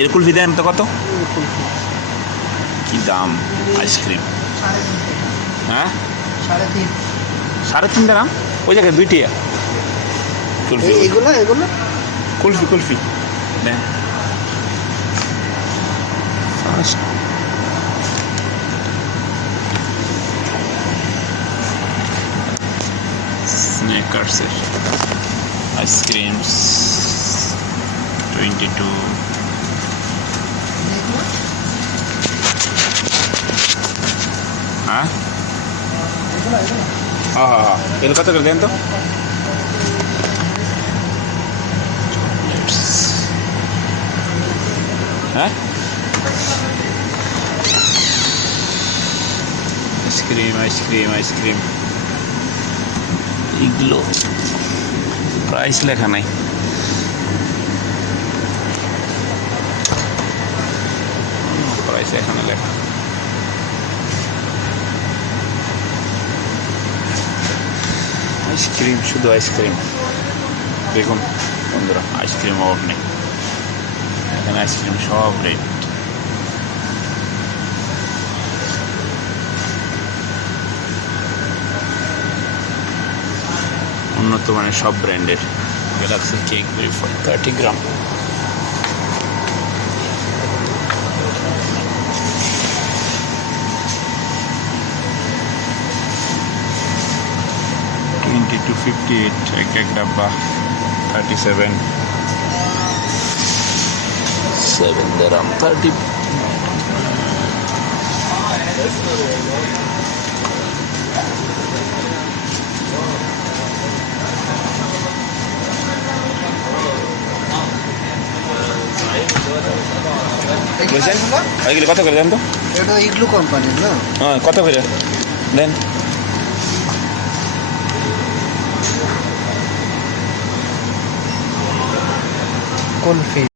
এর কুলফি দেন তো কত কি দাম? আইসক্রিম হ্যাঁ? সাড়ে তিনটা দাম ওই জায়গায় বিটিয়া কুলফি। এগুলো এগুলো? কুলফি কুলফি। দেন। First Snickers ice creams ¿Ah? Ah, ah, ah. ¿Y lo que Ice cream, ice cream, ice cream. Igloo. Price like a knife. Price এখানে লেখা। আইসক্রিম, শুধু আইসক্রিম। দেখুন, বন্ধুরা, আইসক্রিম অভাব নেই। এখানে আইসক্রিম সব রেট উন্নত মানের সব ব্র্যান্ডের Galaxy cake for thirty gram to fifty eight এক এক ডাব্বা থার্টি সেভেন সেভেন দারাম থার্টি এগুলো কত করে দেন তো। এটা কোম্পানির না? হ্যাঁ কত করে দেন। কুলফি